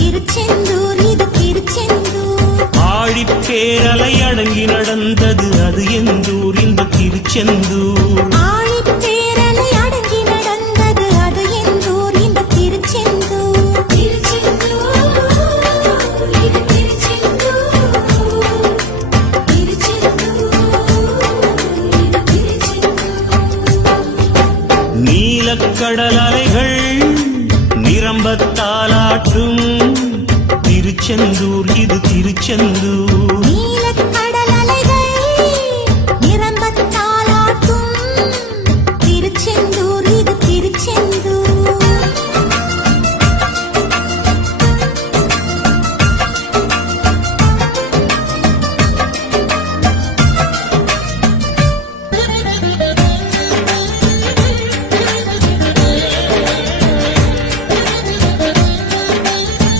திருச்செந்தூர் இது திருச்செந்தூர். ஆழிப்பேரலை அடங்கி நடந்தது அது எந்தூர் இந்த திருச்செந்தூர். ஆழிப்பேரலை அடங்கி நடந்தது அது எந்தூர் இந்த திருச்செந்தூர். திருச்செந்தூர் இது திருச்செந்தூர். திருச்செந்தூர் இது திருச்செந்தூர். நீலக்கடல் அலைகள் நிரம்பத்தாலாற்றும் திருச்செந்தூர் இது திருச்செந்தூர்.